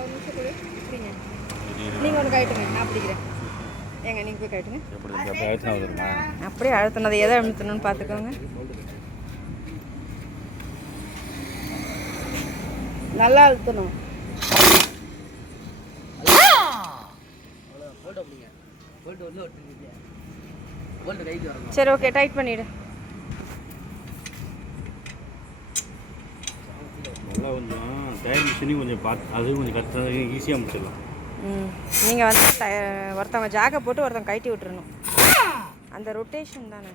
ஒரு நிமிஷம் கொடு பிடிங்க. நீங்கள் ஒன்று கட்டுங்க, நான் பிடிக்கிறேன். ஏங்க நீங்கள் போய் கட்டுங்க. அப்படியே அழுத்தினது எதை அழுத்தணும்னு பார்த்துக்கோங்க. நல்லா அழுத்தணும். சரி ஓகே, டைட் பண்ணிவிடு. நல்லா கொஞ்சம் டைம் மிஷினையும் கொஞ்சம் பார்த்து அது கொஞ்சம் கரெக்டாக ஈஸியாக முடிச்சிடலாம். நீங்கள் வந்து ஒருத்தவங்க ஜாக்கை போட்டு ஒருத்தவங்க கழட்டி விட்டுறணும். அந்த ரொட்டேஷன் தானே.